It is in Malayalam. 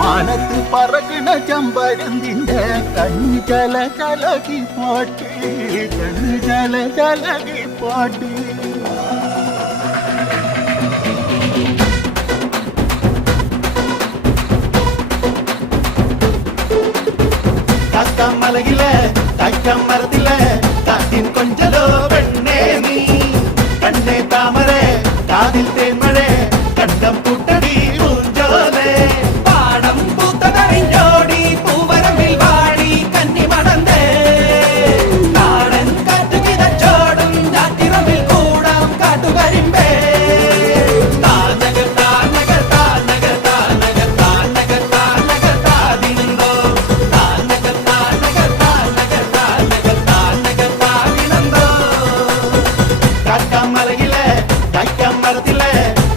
മാനത്ത് പറകണ ചമ്പരന്തിന്റെ കണ്ണു ചല ചലകി പാട്ട്, കണ്ണു ചല ചലകി പാട്ട്. മലകിലെ തക്കം മരത്തിലെ കാറ്റിൻ കൊഞ്ചലോ പെണ്ണേ നീ, കണ്ണേ താമര കാതിൽ തേന്മഴ കണ്ടം